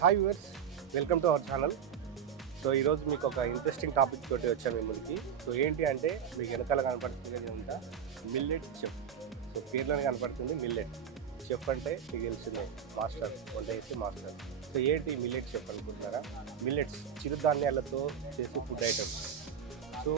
Hi viewers, welcome to our channel. So ఈరోజు మీకు ఒక ఇంట్రెస్టింగ్ టాపిక్ తోటి వచ్చాము మీ ముందుకి. సో ఏంటి అంటే మీకు వెనకాల కనపడుతుంది అంతా మిల్లెట్ చెఫ్. సో పేర్లోనే కనపడుతుంది మిల్లెట్ చెఫ్ అంటే మీకు తెలిసిందే, మాస్టర్, వంట చేసే మాస్టర్. సో ఏంటి మిల్లెట్ చెఫ్ అనుకుంటున్నారా? మిల్లెట్స్ చిరుధాన్యాలతో చేసే ఫుడ్ ఐటమ్స్. సో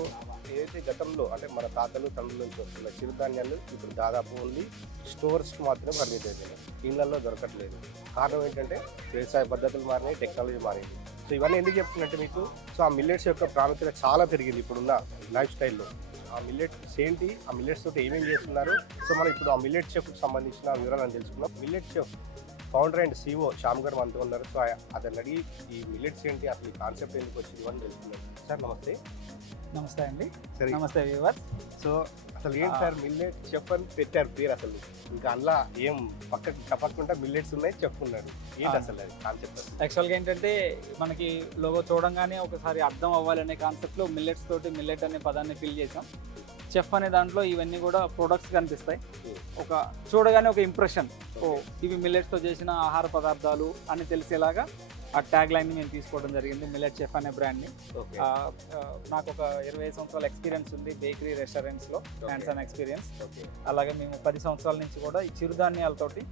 ఏదైతే గతంలో అంటే మన తాతలు తండ్రుల నుంచి వస్తున్న చిరుధాన్యాలు ఇప్పుడు దాదాపు ఓన్లీ స్టోర్స్కి మాత్రమే పరిమితమైపోయినాయి, ఇళ్లలో దొరకట్లేదు. కారణం ఏంటంటే వ్యవసాయ పద్ధతులు మారినాయి, టెక్నాలజీ మారింది. సో ఇవన్నీ ఎందుకు చెప్తున్నట్టు మీకు, సో ఆ మిల్లెట్స్ యొక్క ప్రాముఖ్యత చాలా పెరిగింది ఇప్పుడున్న లైఫ్ స్టైల్లో. ఆ మిల్లెట్స్ ఏంటి, ఆ మిల్లెట్స్ తోటి ఏమేమి చేస్తున్నారు, సో మనం ఇప్పుడు ఆ మిల్లెట్ చెఫ్కి సంబంధించిన వివరాలను తెలుసుకున్నాం. Millet chef founder and CEO Shyam గారు మనతో ఉన్నారు. సో అతను అడిగి ఈ మిల్లెట్స్ ఏంటి, అసలు ఈ కాన్సెప్ట్ ఎందుకు వచ్చింది ఇవన్నీ తెలుసుకున్నాం. సార్ నమస్తే. నమస్తే అండి. సరే, నమస్తే వ్యూవర్స్. సో అసలు ఏంటి సార్ మిల్లెట్ చెఫ్ అని పెట్టారు పేరు, అసలు ఇంకా అందులో ఏం పక్కకు తప్పకుండా మిల్లెట్స్ ఉన్నాయి, చెఫ్ ఉన్నారు, ఏంటి అసలు అది కాన్సెప్ట్? యాక్చువల్గా ఏంటంటే మనకి లోగో చూడంగానే ఒకసారి అర్థం అవ్వాలనే కాన్సెప్ట్లో మిల్లెట్స్ తోటి మిల్లెట్ అనే పదాన్ని ఫిల్ చేసాం. చెఫ్ అనే దాంట్లో ఇవన్నీ కూడా ప్రొడక్ట్స్ కనిపిస్తాయి. ఒక చూడగానే ఒక ఇంప్రెషన్, ఇవి మిల్లెట్స్తో చేసిన ఆహార పదార్థాలు అని తెలిసేలాగా ఆ ట్యాగ్ లైన్ని మేము తీసుకోవడం జరిగింది, మిల్లెట్ చెఫ్ అనే బ్రాండ్ని. నాకు ఒక 25 సంవత్సరాల ఎక్స్పీరియన్స్ ఉంది బేకరీ రెస్టారెంట్స్లో, హ్యాండ్స్ ఆన్ ఎక్స్పీరియన్స్. అలాగే మేము 10 సంవత్సరాల నుంచి కూడా ఈ చిరుధాన్యాలతోటి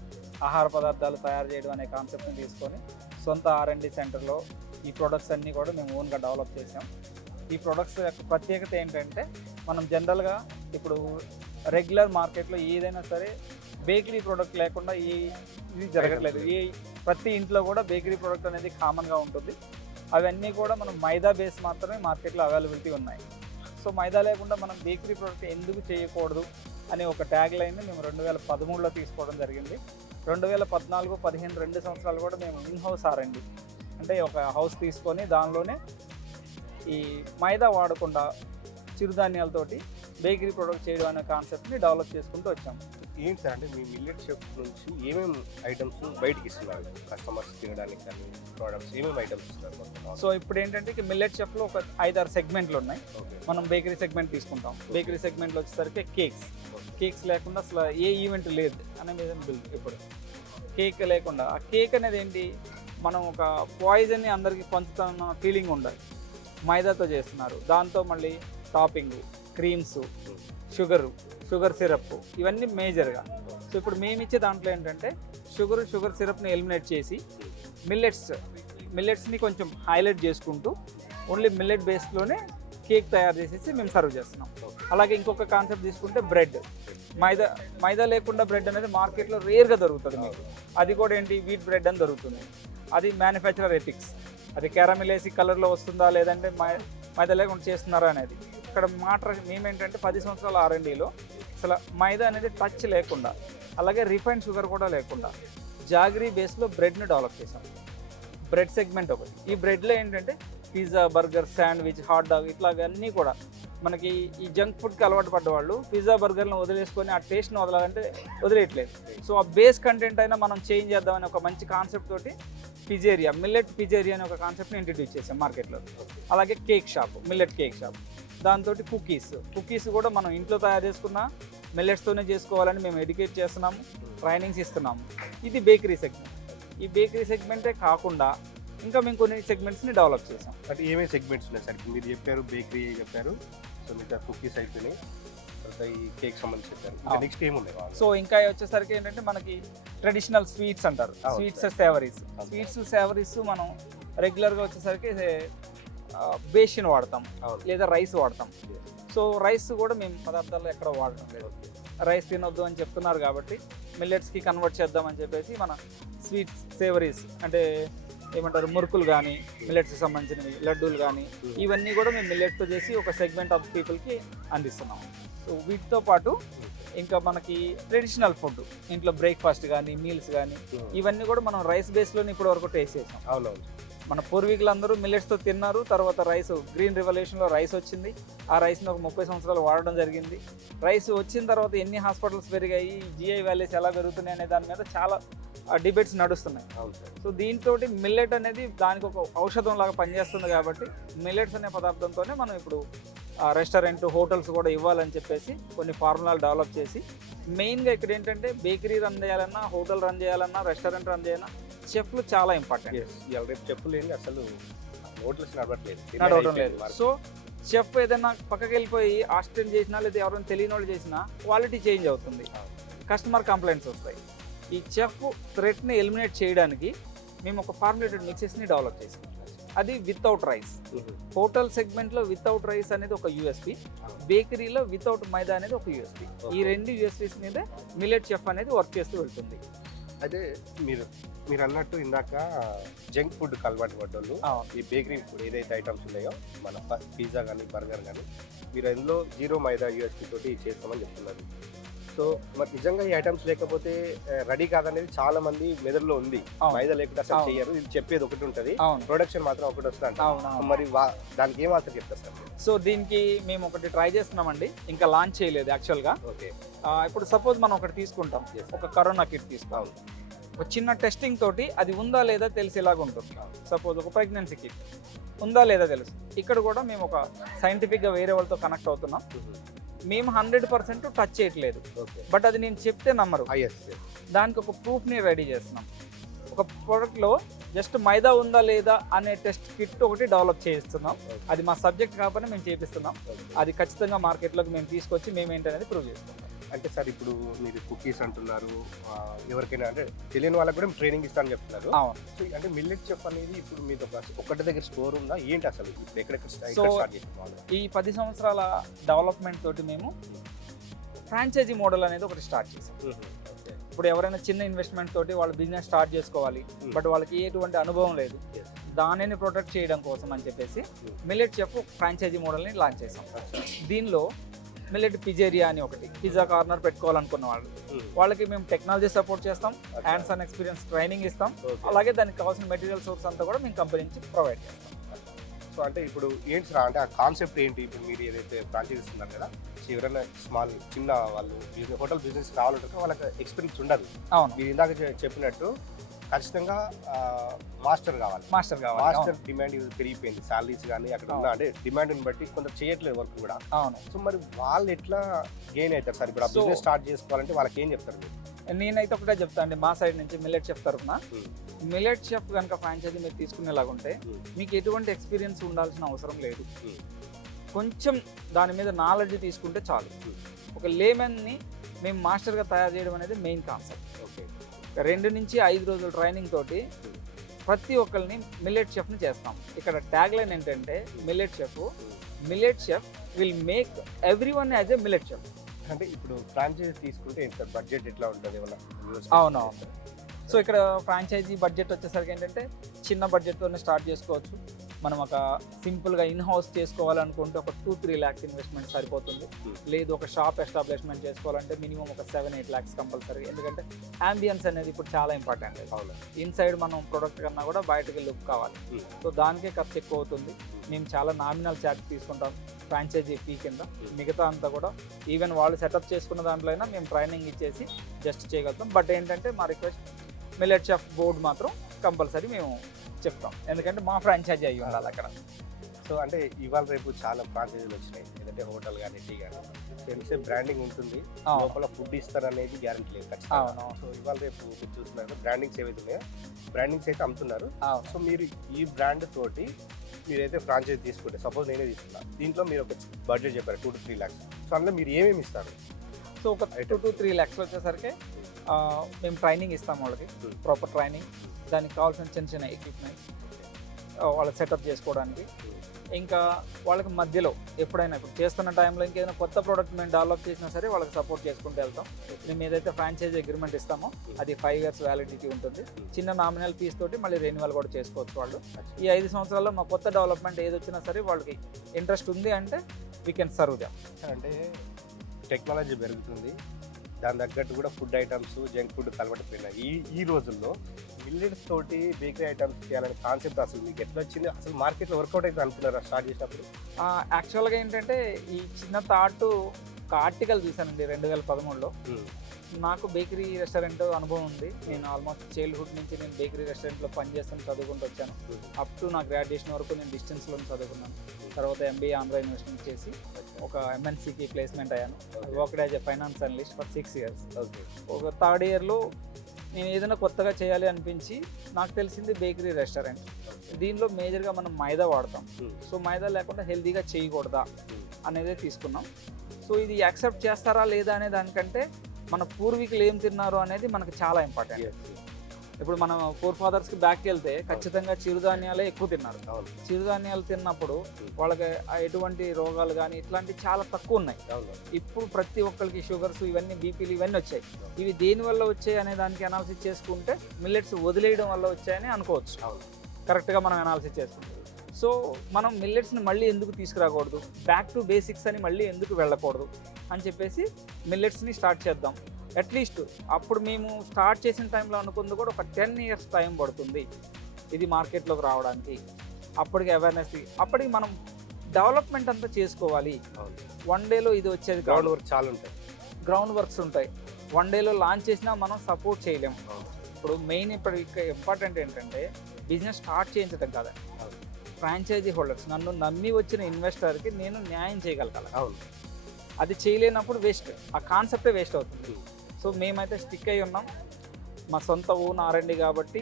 ఆహార పదార్థాలు తయారు చేయడం అనే కాన్సెప్ట్ని తీసుకొని సొంత R&D సెంటర్లో ఈ ప్రొడక్ట్స్ అన్నీ కూడా మేము ఓన్గా డెవలప్ చేసాం. ఈ ప్రొడక్ట్స్ యొక్క ప్రత్యేకత ఏంటంటే, మనం జనరల్గా ఇప్పుడు రెగ్యులర్ మార్కెట్లో ఏదైనా సరే బేకరీ ప్రోడక్ట్ లేకుండా ఇది జరగట్లేదు. ప్రతి ఇంట్లో కూడా బేకరీ ప్రోడక్ట్ అనేది కామన్గా ఉంటుంది. అవన్నీ కూడా మనం మైదా బేస్ మాత్రమే మార్కెట్లో అవైలబిలిటీ ఉన్నాయి. సో మైదా లేకుండా మనం బేకరీ ప్రోడక్ట్ ఎందుకు చేయకూడదు అనే ఒక ట్యాగ్ లైన్ని మేము 2013లో తీసుకోవడం జరిగింది. 2014, 15 2 సంవత్సరాలు కూడా మేము ఇన్హౌస్ R&D అంటే ఒక హౌస్ తీసుకొని దానిలోనే ఈ మైదా వాడకుండా చిరుధాన్యాలతోటి బేకరీ ప్రోడక్ట్ చేయడం అనే కాన్సెప్ట్ని డెవలప్ చేసుకుంటూ వచ్చాము. ఏంటి సార్ అంటే మీ మిల్లెట్ షెఫ్ నుంచి ఏమేమి ఐటమ్స్ బయటకి ఇస్తున్నారు కస్టమర్స్ తినడానికి, కానీ ప్రోడక్ట్స్ ఏమేమి ఐటమ్స్ ఇస్తున్నారు? సో ఇప్పుడు ఏంటంటే మిల్లెట్ షెఫ్లో ఒక 5-6 సెగ్మెంట్లు ఉన్నాయి. మనం బేకరీ సెగ్మెంట్ తీసుకుంటాం. బేకరీ సెగ్మెంట్లో వచ్చేసరికి కేక్స్ లేకుండా అసలు ఏ ఈవెంట్ లేదు అనే మీద బిల్డ్. ఇప్పుడు కేక్ లేకుండా, ఆ కేక్ అనేది ఏంటి, మనం ఒక పాయిజన్ని అందరికీ పంచుతున్న ఫీలింగ్ ఉండాలి. మైదాతో చేస్తున్నారు, దాంతో మళ్ళీ టాపింగ్, క్రీమ్స్, షుగర్ సిరప్, ఇవన్నీ మేజర్గా. సో ఇప్పుడు మేము ఇచ్చే దాంట్లో ఏంటంటే షుగర్ సిరప్ని ఎలిమినేట్ చేసి మిల్లెట్స్ని కొంచెం హైలైట్ చేసుకుంటూ ఓన్లీ మిల్లెట్ బేస్లోనే కేక్ తయారు చేసేసి మేము సర్వ్ చేస్తున్నాం. అలాగే ఇంకొక కాన్సెప్ట్ తీసుకుంటే బ్రెడ్, మైదా లేకుండా బ్రెడ్ అనేది మార్కెట్లో రేర్గా దొరుకుతుంది మీకు. అది కూడా ఏంటి, వీట్ బ్రెడ్ అని దొరుకుతుంది. అది మ్యానుఫ్యాక్చరర్ ఎథిక్స్, అది క్యారమిల్ వేసి కలర్లో వస్తుందా లేదంటే మైదా లేకుండా చేస్తున్నారా అనేది. ఇక్కడ మేమేంటంటే 10 సంవత్సరాల R&Dలో అసలు మైదా అనేది టచ్ లేకుండా, అలాగే రిఫైన్డ్ షుగర్ కూడా లేకుండా జాగరీ బేస్లో బ్రెడ్ని డెవలప్ చేసాం. బ్రెడ్ సెగ్మెంట్ ఒకటి. ఈ బ్రెడ్లో ఏంటంటే pizza, burger, sandwich, hot dog ఇట్లాగన్నీ కూడా మనకి ఈ జంక్ ఫుడ్కి అలవాటు పడ్డ వాళ్ళు పిజ్జా, బర్గర్లను వదిలేసుకొని ఆ టేస్ట్ని వదలాలంటే వదిలేయట్లేదు. సో ఆ బేస్ కంటెంట్ అయినా మనం చేంజ్ చేద్దామని ఒక మంచి కాన్సెప్ట్ తోటి మిల్లెట్ పిజేరియా అనే ఒక కాన్సెప్ట్ని ఇంట్రడ్యూస్ చేసాం మార్కెట్లో. అలాగే cake shop, millet cake shop. దాంతో కుకీస్ కూడా మనం ఇంట్లో తయారు చేసుకున్న మిల్లెట్స్తోనే చేసుకోవాలని మేము ఎడ్యుకేట్ చేస్తున్నాము, ట్రైనింగ్స్ ఇస్తున్నాము. ఇది బేకరీ సెగ్మెంట్. ఈ బేకరీ సెగ్మెంటే కాకుండా ఇంకా మేము కొన్ని సెగ్మెంట్స్ని డెవలప్ చేసాం. అంటే ఏమేమి సెగ్మెంట్స్ ఉన్నాయి సార్? మీరు చెప్పారు బేకరీ చెప్పారు, సో మీకు కుకీస్ అయిపోయినాయి, ఈ కేక్ సంబంధించి చెప్పారు, నెక్స్ట్ ఏమున్నాయి? సో ఇంకా వచ్చేసరికి ఏంటంటే మనకి ట్రెడిషనల్ స్వీట్స్ అంటారు, స్వీట్స్ సేవరీస్ మనం రెగ్యులర్గా వచ్చేసరికి బేసిన్ వాడతాం లేదా రైస్ వాడతాం. సో రైస్ కూడా మేము పదార్థాల్లో ఎక్కడ వాడటం లేదు. రైస్ తినొద్దు అని చెప్తున్నారు కాబట్టి మిల్లెట్స్కి కన్వర్ట్ చేద్దామని చెప్పేసి మన స్వీట్స్ సేవరీస్ అంటే ఏమంటారు, మురుకులు కానీ, మిల్లెట్స్కి సంబంధించినవి, లడ్డూలు కానీ, ఇవన్నీ కూడా మేము మిల్లెట్స్తో చేసి ఒక సెగ్మెంట్ ఆఫ్ పీపుల్కి అందిస్తున్నాము. సో వీటితో పాటు ఇంకా మనకి ట్రెడిషనల్ ఫుడ్, ఇంట్లో బ్రేక్ఫాస్ట్ కానీ, మీల్స్ కానీ, ఇవన్నీ కూడా మనం రైస్ బేస్లోనే ఇప్పటి వరకు టేస్ట్ చేసాం. అవునవును. మన పూర్వీకులందరూ మిల్లెట్స్తో తిన్నారు. తర్వాత గ్రీన్ రెవల్యూషన్లో రైస్ వచ్చింది. ఆ రైస్ని ఒక 30 సంవత్సరాలు వాడడం జరిగింది. రైస్ వచ్చిన తర్వాత ఎన్ని హాస్పిటల్స్ పెరిగాయి, GI వాల్యూస్ ఎలా పెరుగుతున్నాయి అనే దాని మీద చాలా డిబేట్స్ నడుస్తున్నాయి. సో దీంతో మిల్లెట్ అనేది దానికి ఒక ఔషధం లాగా పనిచేస్తుంది. కాబట్టి మిల్లెట్స్ అనే పదార్థంతోనే మనం ఇప్పుడు రెస్టారెంట్, హోటల్స్ కూడా ఇవ్వాలని చెప్పేసి కొన్ని ఫార్ములాలు డెవలప్ చేసి మెయిన్గా ఇక్కడ ఏంటంటే బేకరీ రన్ చేయాలన్నా, హోటల్ రన్ చేయాలన్నా, రెస్టారెంట్ రన్ చేయాలన్నా చెఫ్లు చాలా ఇంపార్టెంట్. ఇవాళ రేపు చెప్పులు ఏంటి అసలు నోట్లో నడవట్లేదు, నడవడం లేదు. సో చెఫ్ ఏదైనా పక్కకి వెళ్ళిపోయి ఆస్టెంట్ చేసినా లేదా ఎవరైనా తెలియని వాళ్ళు చేసినా క్వాలిటీ చేంజ్ అవుతుంది, కస్టమర్ కంప్లైంట్స్ వస్తాయి. ఈ చెఫ్ థ్రెట్ని ఎలిమినేట్ చేయడానికి మేము ఒక ఫార్ములేటెడ్ మిక్సెస్ని డెవలప్ చేసాం. అది వితౌట్ రైస్. హోటల్ సెగ్మెంట్లో వితౌట్ రైస్ అనేది ఒక యూఎస్పి, బేకరీలో వితౌట్ మైదా అనేది ఒక యూఎస్పి. ఈ రెండు యూఎస్పీస్ మీద మిల్లెట్ చెఫ్ అనేది వర్క్ చేస్తూ వెళ్తుంది. అదే మీరు అన్నట్టు ఇందాక జంక్ ఫుడ్ అలవాటు పడ్డోళ్ళు ఈ బేకరీ ఫుడ్ ఏదైతే ఐటమ్స్ ఉన్నాయో మన పిజ్జా కానీ బర్గర్ కానీ మీరు అందులో 0 మైదా యూఎస్పీ తోటి చేస్తామని చెప్తున్నారు. సో మరి నిజంగా ఈ ఐటమ్స్ లేకపోతే రెడీ కాదనేది చాలా మంది మెదడులో ఉంది. మైదా లేకుండా అసలు చేయరు, ఇది చెప్పేది ఒకటి ఉంటుంది, ప్రొడక్షన్ మాత్రం ఒకటి వస్తుంది. మరి దానికి ఏం ఆన్సర్ చెప్తారు సార్? సో దీనికి మేము ఒకటి ట్రై చేస్తున్నామండి, ఇంకా లాంచ్ చేయలేదు యాక్చువల్గా. ఓకే, ఇప్పుడు సపోజ్ మనం ఒకటి తీసుకుంటాం, ఒక కరోనా కిట్ తీసుకుంటాం. ఒక చిన్న టెస్టింగ్ తోటి అది ఉందా లేదా తెలిసేలాగా ఉంటుంది. సపోజ్ ఒక ప్రెగ్నెన్సీ కిట్ ఉందా లేదా తెలుసు. ఇక్కడ కూడా మేము ఒక సైంటిఫిక్గా వేరే వాళ్ళతో కనెక్ట్ అవుతున్నాం. మేము 100% టచ్ చేయట్లేదు, బట్ అది నేను చెప్తే నమ్మరు. దానికి ఒక ప్రూఫ్ని రెడీ చేస్తున్నాం. ఒక ప్రోడక్ట్లో జస్ట్ మైదా ఉందా లేదా అనే టెస్ట్ కిట్ ఒకటి డెవలప్ చేస్తున్నాం. అది మా సబ్జెక్ట్ కాబట్టి మేము చేపిస్తున్నాం. అది ఖచ్చితంగా మార్కెట్లోకి మేము తీసుకొచ్చి మేము ఏంటనేది ప్రూవ్ చేస్తున్నాం. అంటే సార్ ఇప్పుడు మీరు కుకీస్ అంటున్నారు, ఎవరికైనా అంటే తెలియని వాళ్ళకి కూడా ట్రైనింగ్ ఇస్తానని చెప్తున్నారు. సో అంటే మిల్లెట్ చెఫ్ అనేది ఇప్పుడు మీరు ఒకటి దగ్గర స్టోర్ ఉందా ఏంటి అసలు? ఇప్పుడు ఎక్కడెక్కడ స్టార్ట్ చేస్తున్నాం? ఈ 10 సంవత్సరాల డెవలప్మెంట్ తోటి మేము ఫ్రాంచైజీ మోడల్ అనేది ఒకటి స్టార్ట్ చేసాం. ఇప్పుడు ఎవరైనా చిన్న ఇన్వెస్ట్మెంట్ తోటి వాళ్ళు బిజినెస్ స్టార్ట్ చేసుకోవాలి, బట్ వాళ్ళకి ఎటువంటి అనుభవం లేదు, దానిని ప్రొటెక్ట్ చేయడం కోసం అని చెప్పేసి మిల్లెట్ చెఫ్ ఫ్రాంచైజీ మోడల్ని లాంచ్ చేసాం. దీనిలో మిల్లెట్ పిజేరియా అని ఒకటి పిజ్జా కార్నర్ పెట్టుకోవాలనుకున్న వాళ్ళకి మేము టెక్నాలజీ సపోర్ట్ చేస్తాం, హ్యాండ్స్ ఆన్ ఎక్స్పీరియన్స్ ట్రైనింగ్ ఇస్తాం, అలాగే దానికి కావాల్సిన మెటీరియల్ సోర్స్ అంతా కూడా మేము కంపెనీ నుంచి ప్రొవైడ్ చేస్తాం. సో అంటే ఇప్పుడు ఏంటి సార్ అంటే ఆ కాన్సెప్ట్ ఏంటి? ఇప్పుడు మీరు ఏదైతే ఫ్రాంచైజీ ఇస్తున్నారు కదా, ఎవరైనా చిన్న వాళ్ళు హోటల్ బిజినెస్ కావాలంటే వాళ్ళకి ఎక్స్పీరియన్స్ ఉండదు. అవును, మీరు ఇందాక చెప్పినట్టు ఖచ్చితంగా మాస్టర్ కావాలి. మాస్టర్ డిమాండ్ పెరిగిపోయింది, సాలరీస్ కానీ అక్కడ ఉన్న అంటే డిమాండ్ని బట్టి కొంత చేయట్లేదు వర్క్ కూడా. అవును. సో మరి వాళ్ళు ఎట్లా గెయిన్ అవుతారు సార్? ఇప్పుడు ఆ బిజినెస్ స్టార్ట్ చేసుకోవాలంటే వాళ్ళకి ఏం చెప్తారు మీరు? నేనైతే ఒకటే చెప్తాను అండి, మా సైడ్ నుంచి మిల్లెట్ చెఫ్ తరఫున, మిల్లెట్ చెఫ్ కనుక ఫ్రాంచైజీ మీరు తీసుకునేలాగుంటే మీకు ఎటువంటి ఎక్స్పీరియన్స్ ఉండాల్సిన అవసరం లేదు. కొంచెం దాని మీద నాలెడ్జ్ తీసుకుంటే చాలు. ఒక లేమన్ని మేము మాస్టర్గా తయారు చేయడం అనేది మెయిన్ కాన్సెప్ట్. 2 నుంచి 5 రోజుల ట్రైనింగ్ తోటి ప్రతి ఒక్కరిని మిల్లెట్ చెఫ్ని చేస్తాం. ఇక్కడ ట్యాగ్ లైన్ ఏంటంటే millet chef will make every one as a millet chef. అంటే ఇప్పుడు ఫ్రాంచైజీ తీసుకుంటే ఎంత బడ్జెట్ ఎట్లా ఉంటుంది? అవునవును. సో ఇక్కడ ఫ్రాంచైజీ బడ్జెట్ వచ్చేసరికి ఏంటంటే చిన్న బడ్జెట్తోనే స్టార్ట్ చేసుకోవచ్చు. మనం ఒక సింపుల్గా ఇన్ హౌస్ చేసుకోవాలనుకుంటే ఒక 2-3 lakhs ఇన్వెస్ట్మెంట్ సరిపోతుంది. లేదు ఒక షాప్ ఎస్టాబ్లిష్మెంట్ చేసుకోవాలంటే మినిమం ఒక 7-8 lakhs కంపల్సరీ. ఎందుకంటే అంబియన్స్ అనేది ఇప్పుడు చాలా ఇంపార్టెంట్. ఇన్సైడ్ మనం ప్రొడక్ట్ కన్నా కూడా బయటకి లుక్ కావాలి. సో దానికే ఖర్చు ఎక్కువ అవుతుంది. మేము చాలా నామినల్ ఛార్జ్ తీసుకుంటాం ఫ్రాంచైజీ ఫీ కింద. మిగతా అంతా కూడా ఈవెన్ వాళ్ళు సెటప్ చేసుకున్న దాంట్లో అయినా మేము ట్రైనింగ్ ఇచ్చేసి జస్ట్ చేయగలుగుతాం. బట్ ఏంటంటే మా రిక్వెస్ట్ మిల్లెట్ చెఫ్ బోర్డు మాత్రం కంపల్సరీ మేము చెప్తాం, ఎందుకంటే మా ఫ్రాంచైజీ అయ్యి ఉండాలి అక్కడ. సో అంటే ఇవాళ రేపు చాలా ఫ్రాంచైజీలు వచ్చినాయి, ఏదంటే హోటల్ కానీ టీ కానీ తెలిసే బ్రాండింగ్ ఉంటుంది, లోపల ఫుడ్ ఇస్తారు అనేది గ్యారెంటీ లేదు ఖచ్చితంగా. సో ఇవాళ రేపు మీరు చూస్తున్నారు బ్రాండింగ్స్ ఏవైతే ఉన్నాయో బ్రాండింగ్స్ అయితే అమ్ముతున్నారు. సో మీరు ఈ బ్రాండ్ తోటి మీరైతే ఫ్రాంచైజీ తీసుకుంటే, సపోజ్ నేనే తీసుకున్నా, దీంట్లో మీరు ఒక బడ్జెట్ చెప్పారు 2-3 lakhs. సో అందులో మీరు ఏమేమి ఇస్తారు? సో ఒక 2-3 lakhs వచ్చేసరికి మేము ట్రైనింగ్ ఇస్తాం వాళ్ళకి, ప్రాపర్ ట్రైనింగ్, దానికి కావాల్సిన చిన్న చిన్న ఎక్విప్మెంట్ వాళ్ళకి సెటప్ చేసుకోవడానికి. ఇంకా వాళ్ళకి మధ్యలో ఎప్పుడైనా ఇప్పుడు చేస్తున్న టైంలో ఇంకేదైనా కొత్త ప్రోడక్ట్ మేము డెవలప్ చేసినా సరే వాళ్ళకి సపోర్ట్ చేసుకుంటూ వెళ్తాం. మేము ఏదైతే ఫ్రాంచైజీ అగ్రిమెంట్ ఇస్తామో అది 5 years వ్యాలిడిటీ ఉంటుంది. చిన్న నామినల్ ఫీస్ తోటి మళ్ళీ రెన్యువల్ కూడా చేసుకోవచ్చు వాళ్ళు. ఈ 5 సంవత్సరాల్లో మా కొత్త డెవలప్మెంట్ ఏది వచ్చినా సరే వాళ్ళకి ఇంట్రెస్ట్ ఉంది అంటే we can serve them. Technology పెరుగుతుంది, దాని తగ్గట్టు కూడా ఫుడ్ ఐటమ్స్ జంక్ ఫుడ్ కలవడిపోయినాయి. ఈ రోజుల్లో మిల్లెట్స్ తోటి బేకరీ ఐటమ్స్ చేయాలనే కాన్సెప్ట్ అసలు మీకు ఎట్లా వచ్చింది? అసలు మార్కెట్లో వర్కౌట్ అయితే అనుకున్నారా స్టార్ట్ చేసినప్పుడు? యాక్చువల్గా ఏంటంటే ఈ చిన్న థాట్ ఒక ఆర్టికల్ చూశానండి 2013లో. నాకు బేకరీ రెస్టారెంట్ అనుభవం ఉంది. నేను ఆల్మోస్ట్ చైల్డ్హుడ్ నుంచి నేను బేకరీ రెస్టారెంట్లో పనిచేస్తాను, చదువుకుంటూ వచ్చాను. అప్ టు నా గ్రాడ్యుయేషన్ వరకు నేను డిస్టెన్స్లో చదువుకున్నాను. తర్వాత MBA ఆంధ్ర యూనివర్సిటీ చేసి ఒక MNCకి ప్లేస్మెంట్ అయ్యాను. Worked as a finance analyst for 6 years. ఒక 3rd yearలో నేను ఏదైనా కొత్తగా చేయాలి అనిపించి నాకు తెలిసింది బేకరీ రెస్టారెంట్. దీనిలో మేజర్గా మనం మైదా వాడతాం. సో మైదా లేకుండా హెల్తీగా చేయకూడదా అనేది తీసుకున్నాం. సో ఇది యాక్సెప్ట్ చేస్తారా లేదా అనే దానికంటే మన పూర్వీకులు ఏం తిన్నారు అనేది మనకు చాలా ఇంపార్టెంట్. ఇప్పుడు మనం ఫోర్ ఫాదర్స్కి బ్యాక్ వెళ్తే ఖచ్చితంగా చిరుధాన్యాలే ఎక్కువ తిన్నారు. చిరుధాన్యాలు తిన్నప్పుడు వాళ్ళకి ఎటువంటి రోగాలు కానీ ఇట్లాంటివి చాలా తక్కువ ఉన్నాయి. ఇప్పుడు ప్రతి ఒక్కరికి షుగర్స్ ఇవన్నీ బీపీలు ఇవన్నీ వచ్చాయి. ఇవి దేని వల్ల వచ్చాయి అనే దానికి అనాలిసిస్ చేసుకుంటే మిల్లెట్స్ వదిలేయడం వల్ల వచ్చాయని అనుకోవచ్చు. కరెక్ట్గా మనం అనాలిసిస్ చేసుకుంటాం. సో మనం మిల్లెట్స్ని మళ్ళీ ఎందుకు తీసుకురాకూడదు, బ్యాక్ టు బేసిక్స్ అని మళ్ళీ ఎందుకు వెళ్ళకూడదు అని చెప్పేసి మిల్లెట్స్ని స్టార్ట్ చేద్దాం. అట్లీస్ట్ అప్పుడు మేము స్టార్ట్ చేసిన టైంలో అనుకుంది కూడా ఒక 10 years టైం పడుతుంది ఇది మార్కెట్లోకి రావడానికి. అప్పటికి అవేర్నెస్, అప్పటికి మనం డెవలప్మెంట్ అంతా చేసుకోవాలి. 1 dayలో ఇది వచ్చేది గ్రౌండ్ వర్క్ చాలా ఉంటాయి, గ్రౌండ్ వర్క్స్ ఉంటాయి. 1 dayలో లాంచ్ చేసినా మనం సపోర్ట్ చేయలేము. ఇప్పుడు మెయిన్ ఇప్పుడు ఇంపార్టెంట్ ఏంటంటే బిజినెస్ స్టార్ట్ చేయించడం కాదు, ఫ్రాంచైజీ హోల్డర్స్ నన్ను నమ్మి వచ్చిన ఇన్వెస్టర్కి నేను న్యాయం చేయగలగాలి. అది చేయలేనప్పుడు వేస్ట్, ఆ కాన్సెప్టే వేస్ట్ అవుతుంది. సో మేమైతే స్టిక్ అయి ఉన్నాం. మా సొంత ఓన్ R&D కాబట్టి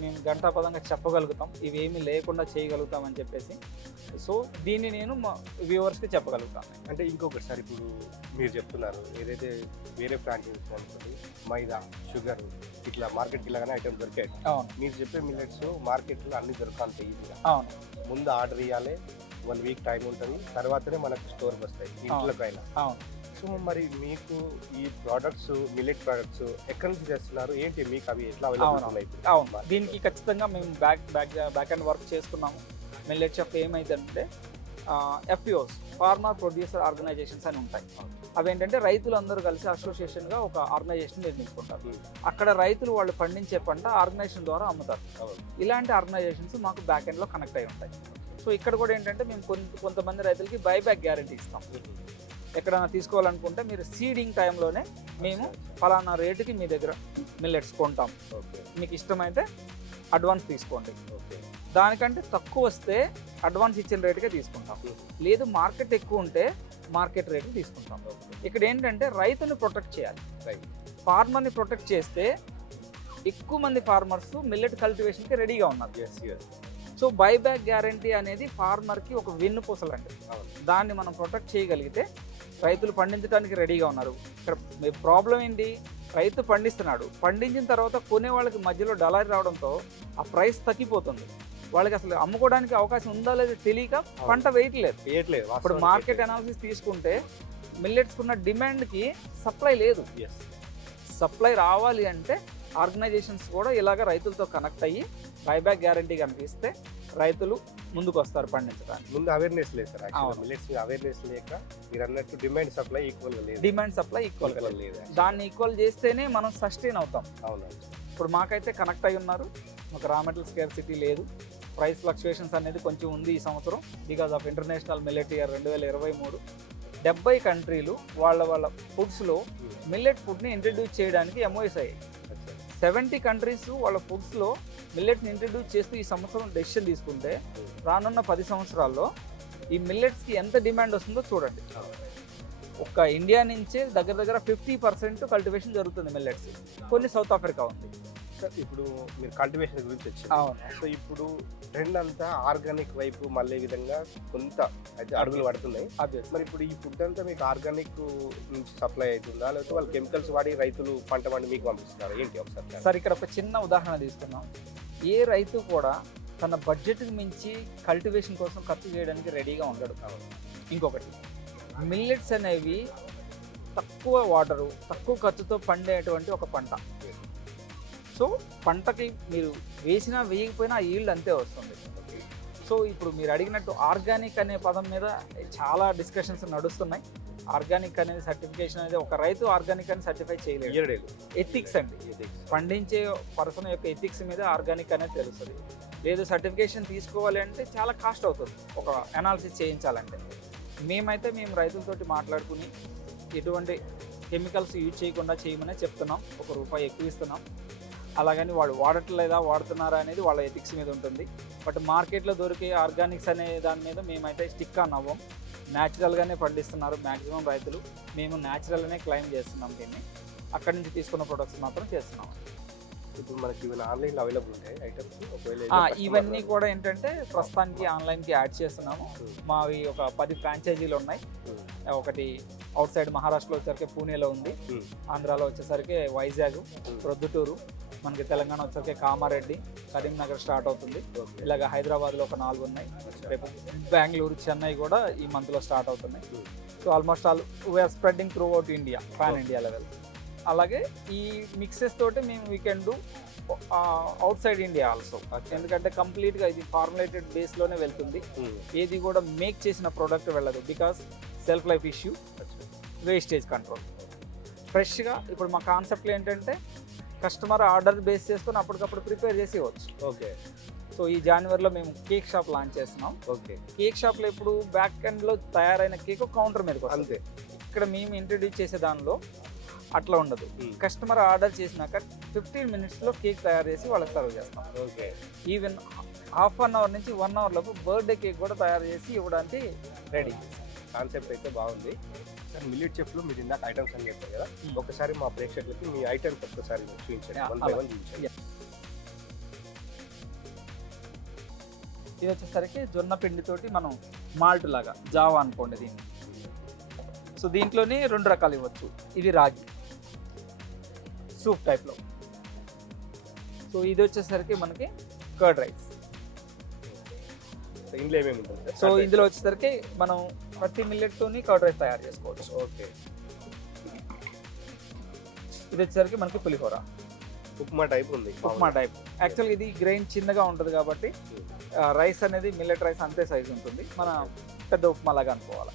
మేము గంటాపదంగా చెప్పగలుగుతాం, ఇవేమీ లేకుండా చేయగలుగుతామని చెప్పేసి. సో దీన్ని నేను మా వ్యూవర్స్కి చెప్పగలుగుతాను. అంటే ఇంకొకటిసారి ఇప్పుడు మీరు చెప్తున్నారు ఏదైతే వేరే ఫ్రాంచైజీస్ అనుకోండి మైదా, షుగర్ ఇట్లా మార్కెట్కి వెళ్ళగానే ఐటమ్ దొరికాయి. అవును, మీరు చెప్పే మిల్లెట్స్ మార్కెట్లో అన్ని దొరకాలంత ఈజీగా. అవును, ముందు ఆర్డర్ ఇవ్వాలి, 1 week టైం ఉంటుంది, తర్వాతనే మనకు స్టోర్కి వస్తాయి ఇంట్లోకైనా. అవును. సో మరి మీకు ఈ ప్రోడక్ట్స్, మిల్లెట్ ప్రోడక్ట్స్ ఎక్కడి నుంచి చేస్తున్నారు, ఏంటి మీకు అవి ఎట్లా అవైలబుల్ ఉన్నాయి? అవును, దీనికి ఖచ్చితంగా మేము బ్యాక్ అండ్ వర్క్ చేసుకున్నాము. మిల్లెట్ షెఫ్ ఏమైందంటే FPOs, ఫార్మర్ ప్రొడ్యూసర్ ఆర్గనైజేషన్స్ అని ఉంటాయి. అవేంటంటే రైతులందరూ కలిసి అసోసియేషన్గా ఒక ఆర్గనైజేషన్ నిర్మించుకుంటారు. అక్కడ రైతులు వాళ్ళు పండించే పంట ఆర్గనైజేషన్ ద్వారా అమ్ముతారు. ఇలాంటి ఆర్గనైజేషన్స్ మాకు బ్యాక్ ఎండ్లో కనెక్ట్ అయి ఉంటాయి. సో ఇక్కడ కూడా ఏంటంటే మేము కొంతమంది రైతులకి బైబ్యాక్ గ్యారంటీ ఇస్తాం. ఎక్కడైనా తీసుకోవాలనుకుంటే మీరు సీడింగ్ టైంలోనే మేము ఫలానా రేటుకి మీ దగ్గర మిల్లెట్స్ కొంటాం, మీకు ఇష్టమైతే అడ్వాన్స్ తీసుకోండి, దానికంటే తక్కువ వస్తే అడ్వాన్స్ ఇచ్చిన రేటుకే తీసుకుంటాం, లేదు మార్కెట్ ఎక్కువ ఉంటే మార్కెట్ రేటు తీసుకుంటాం. ఇక్కడ ఏంటంటే రైతుని ప్రొటెక్ట్ చేయాలి, ఫార్మర్ని ప్రొటెక్ట్ చేస్తే ఎక్కువ మంది ఫార్మర్స్ మిల్లెట్ కల్టివేషన్కి రెడీగా ఉన్నారు. సో బైబ్యాక్ గ్యారంటీ అనేది ఫార్మర్కి ఒక వెన్నుపూసలండి. దాన్ని మనం ప్రొటెక్ట్ చేయగలిగితే రైతులు పండించడానికి రెడీగా ఉన్నారు. ఇక్కడ ప్రాబ్లం ఏంటి, రైతు పండిస్తున్నాడు, పండించిన తర్వాత కొనే వాళ్ళకి మధ్యలో డలారీ రావడంతో ఆ ప్రైస్ తగ్గిపోతుంది. వాళ్ళకి అసలు అమ్ముకోవడానికి అవకాశం ఉందా లేదో తెలియక పంట వేయట్లేదు. ఇప్పుడు మార్కెట్ అనాలిసిస్ తీసుకుంటే మిల్లెట్స్కి ఉన్న డిమాండ్కి సప్లై లేదు. సప్లై రావాలి అంటే ఆర్గనైజేషన్స్ కూడా ఇలాగ రైతులతో కనెక్ట్ అయ్యి బైబ్యాక్ గ్యారంటీ కనుక ఇస్తే రైతులు ముందుకు వస్తారు పండించడానికి. ముందు అవేర్నెస్ లేదు సార్, మిల్లెట్స్ అవేర్నెస్ లేక మీరు అన్నట్టు డిమాండ్ సప్లై ఈక్వల్గా లేదు. డిమాండ్ సప్లై ఈక్వల్గా లేదు, దాన్ని ఈక్వల్ చేస్తేనే మనం సస్టైన్ అవుతాం. అవునండి, ఇప్పుడు మాకైతే కనెక్ట్ అయి ఉన్నారు, మాకు రా మెటీరియల్ స్కేర్సిటీ లేదు, ప్రైస్ ఫ్లక్చుయేషన్స్ అనేది కొంచెం ఉంది ఈ సంవత్సరం because of international millet year 2023. 70 కంట్రీలు వాళ్ళ ఫుడ్స్లో మిల్లెట్ ఫుడ్ని ఇంట్రడ్యూస్ చేయడానికి MOUs అయ్యాయి. 70 కంట్రీస్ వాళ్ళ ఫుడ్స్లో మిల్లెట్స్ని ఇంట్రడ్యూస్ చేస్తూ ఈ సంవత్సరం డెసిషన్ తీసుకుంటే రానున్న 10 సంవత్సరాల్లో ఈ మిల్లెట్స్కి ఎంత డిమాండ్ వస్తుందో చూడండి. ఒక్క ఇండియా నుంచే దగ్గర 50% కల్టివేషన్ జరుగుతుంది మిల్లెట్స్, కొన్ని సౌత్ ఆఫ్రికా ఉంది. సార్ ఇప్పుడు మీరు కల్టివేషన్ గురించి వచ్చింది. అవును. సో ఇప్పుడు ట్రెండ్ అంతా ఆర్గానిక్ వైపు మళ్ళీ విధంగా కొంత అయితే అడుగులు పడుతున్నాయి. అదే మరి ఇప్పుడు ఈ ఫుడ్ అంతా మీకు ఆర్గానిక్ నుంచి సప్లై అవుతుందా, లేకపోతే వాళ్ళు కెమికల్స్ వాడి రైతులు పంట పండి మీకు పంపిస్తున్నారు, ఏంటి ఒకసారి? సార్ ఇక్కడ ఒక చిన్న ఉదాహరణ తీసుకున్నాం. ఏ రైతు కూడా తన బడ్జెట్కి మించి కల్టివేషన్ కోసం ఖర్చు చేయడానికి రెడీగా ఉండడు. ఇంకొకటి, మిల్లెట్స్ అనేవి తక్కువ వాటరు, తక్కువ ఖర్చుతో పండేటువంటి ఒక పంట. సో పంటకి మీరు వేసినా వేయకపోయినా ఈల్డ్ అంతే వస్తుంది. సో ఇప్పుడు మీరు అడిగినట్టు ఆర్గానిక్ అనే పదం మీద చాలా డిస్కషన్స్ నడుస్తున్నాయి. ఆర్గానిక్ అనేది సర్టిఫికేషన్ అనేది ఒక రైతు ఆర్గానిక్ అని సర్టిఫై చేయలేదు. ఎథిక్స్ అండి, పండించే పర్సన్ యొక్క ఎథిక్స్ మీద ఆర్గానిక్ అనేది తెలుస్తుంది. లేదు సర్టిఫికేషన్ తీసుకోవాలి అంటే చాలా కాస్ట్ అవుతుంది ఒక అనాలిసిస్ చేయించాలంటే. మేము రైతులతోటి మాట్లాడుకుని ఎటువంటి కెమికల్స్ యూజ్ చేయకుండా చేయమనే చెప్తున్నాం, ₹1 ఎక్కువ ఇస్తున్నాం. అలాగని వాడు వాడట్లేదా వాడుతున్నారా అనేది వాళ్ళ ఎథిక్స్ మీద ఉంటుంది. బట్ మార్కెట్లో దొరికే ఆర్గానిక్స్ అనే దాని మీద మేమైతే స్టిక్ ఆన్ అవ్వం. న్యాచురల్గానే పండిస్తున్నారు మ్యాక్సిమం రైతులు, మేము న్యాచురల్గానే క్లైమ్ చేస్తున్నాం దీన్ని. అక్కడి నుంచి తీసుకున్న ప్రొడక్ట్స్ మాత్రం చేస్తున్నాం. ఇప్పుడు మనకి ఇవన్నీ ఆన్లైన్లో అవైలబుల్ ఉంటాయి ఐటమ్స్ ఒకవేళ ఇవన్నీ కూడా ఏంటంటే ప్రస్తుతానికి ఆన్లైన్కి యాడ్ చేస్తున్నాము. మావి ఒక 10 ఫ్రాంచైజీలు ఉన్నాయి. ఒకటి అవుట్ సైడ్ మహారాష్ట్రలో వచ్చేసరికి పూణేలో ఉంది, ఆంధ్రాలో వచ్చేసరికి వైజాగ్, ప్రొద్దుటూరు, మనకి తెలంగాణ వచ్చేసరికి కామారెడ్డి, కరీంనగర్ స్టార్ట్ అవుతుంది. ఇలాగ హైదరాబాద్లో ఒక 4 ఉన్నాయి. రేపు బెంగళూరు, చెన్నై కూడా ఈ మంత్లో స్టార్ట్ అవుతున్నాయి. So almost all we are spreading throughout India, pan India level. అలాగే ఈ మిక్సెస్ తోటి మేము we can do outside India also. ఎందుకంటే కంప్లీట్గా ఇది ఫార్ములేటెడ్ బేస్లోనే వెళ్తుంది. ఏది కూడా మేక్ చేసిన ప్రోడక్ట్ వెళ్ళదు. Because self life issue, wastage control. ఫ్రెష్గా ఇప్పుడు మా కాన్సెప్ట్లో ఏంటంటే కస్టమర్ ఆర్డర్ బేస్ చేసుకొని అప్పటికప్పుడు ప్రిపేర్ చేసి ఇవ్వచ్చు. ఓకే. సో ఈ జనవరిలో మేము కేక్ షాప్ లాంచ్ చేస్తున్నాం. ఓకే. కేక్ షాప్లో ఇప్పుడు బ్యాక్ ఎండ్లో తయారైన కేక్ కౌంటర్ మీదకి వస్తుంది. ఇక్కడ మేము ఇంట్రడ్యూస్ చేసే దానిలో అట్లా ఉండదు. కస్టమర్ ఆర్డర్ చేసినాక 15 minutesలో కేక్ తయారు చేసి వాళ్ళకి సర్వ్ చేస్తాం. ఓకే. ఈవెన్ ½ అన్ అవర్ నుంచి 1 hour లోపు బర్త్డే కేక్ కూడా తయారు చేసి ఇవ్వడానికి రెడీ. కాన్సెప్ట్ అయితే బాగుంది సార్. మిల్లెట్ చెఫ్లో మీరు ఇందాక ఐటమ్స్ అని చెప్పారు కదా, ఒకసారి మా ప్రేక్షకులకి మీ ఐటమ్స్ ఒక్కసారి చూపించండి. వన్ బై వన్ చూపించండి. ఇది వచ్చేసరికి జొన్న పిండితోటి మనం మాల్ట్ లాగా జావా అనుకోండి దీన్ని. సో దీంట్లోనే 2 రకాలు ఇవ్వచ్చు. ఇది రాగి సూప్ టైప్లో. సో ఇది వచ్చేసరికి మనకి కర్డ్ రైస్. ఇందులో ఏమేమి ఉంటుంది? సో ఇందులో వచ్చేసరికి మనం ప్రతి మిల్లెట్తోని కర్డ్ రైస్ తయారు చేసుకోవచ్చు. ఓకే. ఇది వచ్చేసరికి మనకి పులిహోర, ఉప్మా టైప్ ఉంది. ఉప్మా టైప్. యాక్చువల్గా ఇది గ్రెయిన్ చిన్నగా ఉంటుంది కాబట్టి రైస్ అనేది మిల్లెట్ రైస్ అంతే సైజు ఉంటుంది. మన పెద్ద ఉప్మా లాగా అనుకోవాలి.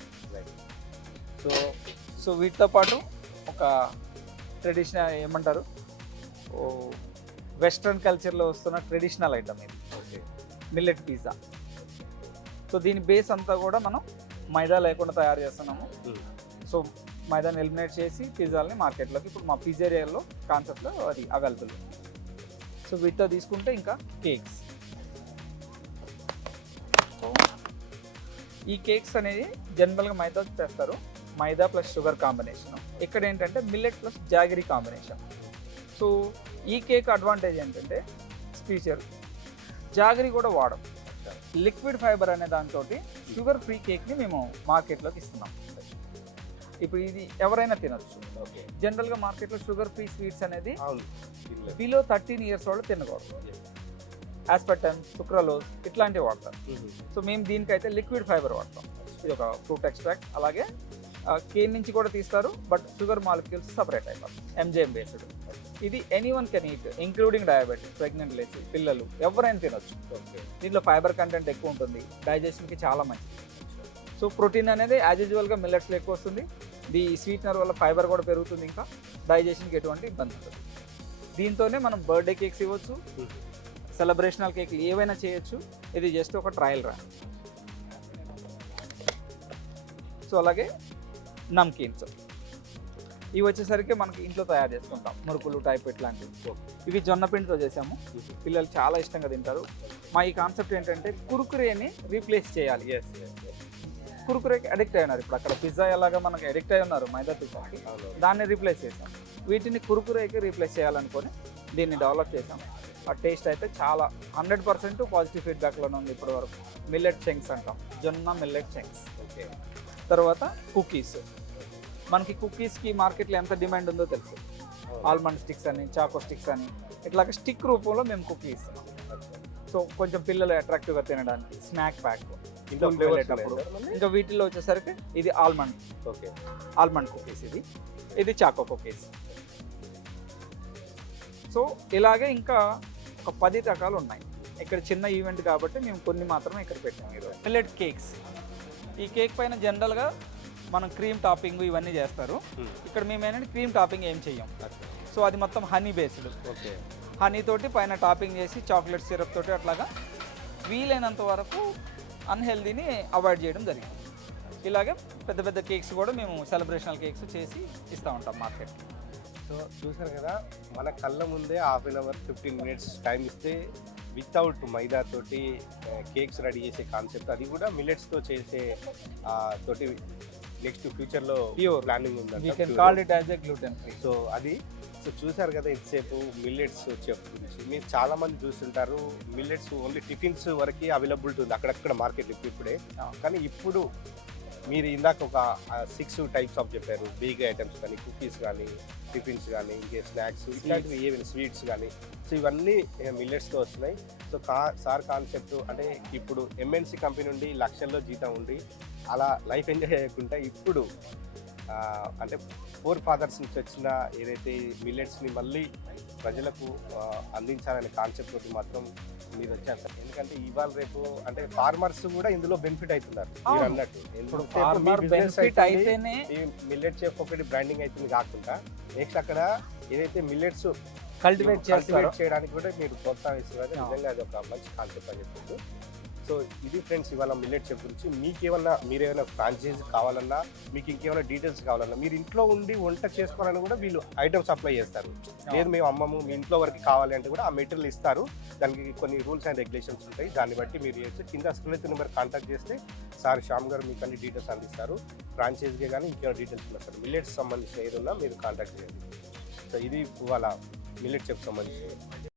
సో వీటితో పాటు ఒక ట్రెడిషనల్ ఏమంటారు, వెస్ట్రన్ కల్చర్లో వస్తున్న ట్రెడిషనల్ ఐటమ్ ఇది. ఓకే. Millet pizza. సో దీని బేస్ అంతా కూడా మనం మైదా లేకుండా తయారు చేస్తున్నాము. సో మైదాని ఎలిమినేట్ చేసి పిజ్జాలని మార్కెట్లోకి ఇప్పుడు మా పిజ్జేరియాలో కాన్సెప్ట్లో అది అవైలబుల్. సో వీటితో తీసుకుంటే ఇంకా కేక్స్. సో ఈ కేక్స్ అనేది జనరల్గా మైదా చేస్తారు. మైదా ప్లస్ షుగర్ కాంబినేషన్. ఇక్కడ ఏంటంటే millet plus jaggery combination. So ఈ కేక్ అడ్వాంటేజ్ ఏంటంటే స్పీచర్ జాగరీ కూడా వాడం. లిక్విడ్ ఫైబర్ అనే దాంతో షుగర్ ఫ్రీ కేక్ని మేము మార్కెట్లోకి ఇస్తున్నాం. ఇప్పుడు ఇది ఎవరైనా తినొచ్చు. ఓకే. జనరల్గా మార్కెట్లో షుగర్ ఫ్రీ స్వీట్స్ అనేది అవును, బిలో 13 years వాళ్ళు తినకూడదు. ఆస్పర్టమ్, సుక్రలోజ్ ఇట్లాంటివి వాడతారు. సో మేము దీనికైతే లిక్విడ్ ఫైబర్ వాడతాం. ఇది ఒక ఫ్రూట్ ఎక్స్ట్రాక్ట్. అలాగే కేన్ నుంచి కూడా తీస్తారు, బట్ షుగర్ మాలిక్యూల్స్ సపరేట్ అయిపోతాయి. Enzyme based. ఇది anyone can eat, including diabetic, pregnant ladies, పిల్లలు ఎవరైనా తినొచ్చు. దీంట్లో ఫైబర్ కంటెంట్ ఎక్కువ ఉంటుంది, డైజెషన్కి చాలా మంచిది. సో ప్రోటీన్ అనేది యాజ్ యూజువల్గా మిల్లెట్స్లో ఎక్కువ వస్తుంది. ఈ స్వీట్నర్ వల్ల ఫైబర్ కూడా పెరుగుతుంది, ఇంకా డైజెషన్కి ఎటువంటి ఇబ్బంది ఉంటుంది. దీంతోనే మనం బర్త్డే కేక్స్ ఇవ్వచ్చు, సెలబ్రేషనల్ కేక్లు ఏవైనా చేయొచ్చు. ఇది జస్ట్ ఒక ట్రయల్ రన్. సో అలాగే నమ్కీన్స్ ఇవి వచ్చేసరికి మనకి ఇంట్లో తయారు చేసుకుంటాం. మురుకులు టైప్ ఇట్లాంటివి. ఇవి జొన్న పిండితో చేసాము. పిల్లలు చాలా ఇష్టంగా తింటారు. మా ఈ కాన్సెప్ట్ ఏంటంటే కురుకురేని రీప్లేస్ చేయాలి. కురుకురేకి అడిక్ట్ అయి ఉన్నారు. ఇప్పుడు అక్కడ పిజ్జా ఎలాగా మనకి అడిక్ట్ అయి ఉన్నారు మైదా పిజ్జాకి, దాన్ని రీప్లేస్ చేసాం. వీటిని కురుకురేకి రీప్లేస్ చేయాలనుకొని దీన్ని డెవలప్ చేసాం. ఆ టేస్ట్ అయితే చాలా 100% పాజిటివ్ ఫీడ్బ్యాక్లోనే ఉంది ఇప్పటి వరకు. మిల్లెట్ చెంక్స్ అంటాం, జొన్న మిల్లెట్ చెంక్స్. ఓకే. తర్వాత కుకీస్. మనకి కుకీస్కి మార్కెట్లో ఎంత డిమాండ్ ఉందో తెలుసు. ఆల్మండ్ స్టిక్స్ అని, చాకో స్టిక్స్ అని, ఇట్లాగ స్టిక్ రూపంలో మేము కుకీ ఇస్తున్నాం. సో కొంచెం పిల్లలు అట్రాక్టివ్గా తినడానికి స్నాక్ ప్యాక్ వెళ్ళేటప్పుడు. ఇంకా వీటిల్లో వచ్చేసరికి ఇది ఆల్మండ్. ఓకే. Almond cookies. ఇది చాకో కుకీస్. సో ఇలాగే ఇంకా ఒక 10 రకాలు ఉన్నాయి. ఇక్కడ చిన్న ఈవెంట్ కాబట్టి మేము కొన్ని మాత్రమే ఇక్కడ పెట్టాము ఈరోజు. Millet cakes. ఈ కేక్ పైన జనరల్గా మనం క్రీమ్ టాపింగ్ ఇవన్నీ చేస్తారు. ఇక్కడ మేము ఏంటంటే క్రీమ్ టాపింగ్ ఏం చెయ్యం. సో అది మొత్తం హనీ బేస్డ్. ఓకే. హనీ తోటి పైన టాపింగ్ చేసి చాక్లెట్ సిరప్ తోటి అట్లాగా వీలైనంత వరకు అన్హెల్దీని అవాయిడ్ చేయడం జరిగింది. ఇలాగే పెద్ద పెద్ద కేక్స్ కూడా మేము సెలబ్రేషనల్ కేక్స్ చేసి ఇస్తూ ఉంటాం మార్కెట్కి. సో చూసారు కదా, మన కళ్ళ ముందే 1/2 hour 15 minutes టైం ఇస్తే వితౌట్ మైదా తోటి కేక్స్ రెడీ చేసే కాన్సెప్ట్, అది కూడా మిల్లెట్స్తో చేసే తోటి నెక్స్ట్ ఫ్యూచర్లో ప్లానింగ్ ఉందండి. Call it as a gluten free. So అది సో చూసారు కదా ఇంతసేపు మిల్లెట్స్ చెఫ్ గురించి. మీరు చాలా మంది చూస్తుంటారు మిల్లెట్స్ ఓన్లీ టిఫిన్స్ వరకు అవైలబిలిటీ ఉంది అక్కడక్కడ మార్కెట్ ఇప్పుడే. కానీ ఇప్పుడు మీరు ఇందాక ఒక 6 టైప్స్ ఆఫ్ చెప్పారు, బేకరీ ఐటమ్స్ కానీ, కుకీస్ కానీ, టిఫిన్స్ కానీ, ఇంకే స్నాక్స్ ఇట్లాంటివి ఏమైనా స్వీట్స్ కానీ. సో ఇవన్నీ మిల్లెట్స్తో వస్తున్నాయి. సో సార్ కాన్సెప్ట్ అంటే ఇప్పుడు ఎంఎన్సీ కంపెనీ నుండి లక్షల్లో జీతం ఉండి అలా లైఫ్ ఎంజాయ్ చేయకుండా ఇప్పుడు అంటే 4 ఫాదర్స్ నుంచి వచ్చిన ఏదైతే మిల్లెట్స్ని మళ్ళీ ప్రజలకు అందించాలనే కాన్సెప్ట్ తోటి మాత్రం మీరు వచ్చారు సార్. ఎందుకంటే ఇవాళ రేపు అంటే ఫార్మర్స్ కూడా ఇందులో బెనిఫిట్ అవుతున్నారు మీరు అన్నట్టు. ఇప్పుడు ఫార్మర్ బెనిఫిట్ అయితేనే మిల్లెట్ చెఫ్ ఒకటి బ్రాండింగ్ అవుతుంది కాకుండా నెక్స్ట్ అక్కడ ఏదైతే మిల్లెట్స్ కల్టివేట్ చేయడానికి కూడా మీరు ప్రోత్సహిస్తున్నారు. నిజంగా అది ఒక మంచి కాన్సెప్ట్ అని చెప్తుంది. సో ఇది ఫ్రెండ్స్ ఇవాళ మిల్లెట్ చెఫ్ గురించి. మీరేమైనా ఫ్రాంచైజీ కావాలన్నా, మీకు ఇంకేమైనా డీటెయిల్స్ కావాలన్నా, మీరు ఇంట్లో ఉండి వంట చేసుకోవాలని కూడా వీళ్ళు ఐటమ్ సప్లై చేస్తారు. లేదు మేము అమ్మము మీ ఇంట్లో వరకు కావాలి అంటే కూడా ఆ మెటీరియల్ ఇస్తారు. దానికి కొన్ని రూల్స్ అండ్ రెగ్యులేషన్స్ ఉంటాయి. దాన్ని బట్టి మీరు చేస్తే కింద స్క్రీన్ నెంబర్ కాంటాక్ట్ చేస్తే సార్ శ్యామ్ గారు మీకు అన్ని డీటెయిల్స్ అందిస్తారు. ఫ్రాంచైజీగా కానీ ఇంకేమైనా డీటెయిల్స్ ఉన్నా సార్ మిల్లెట్స్ సంబంధించిన ఏదన్నా మీరు కాంటాక్ట్ చేయండి. సో ఇది ఇవాళ మిల్లెట్ చెఫ్ సంబంధించి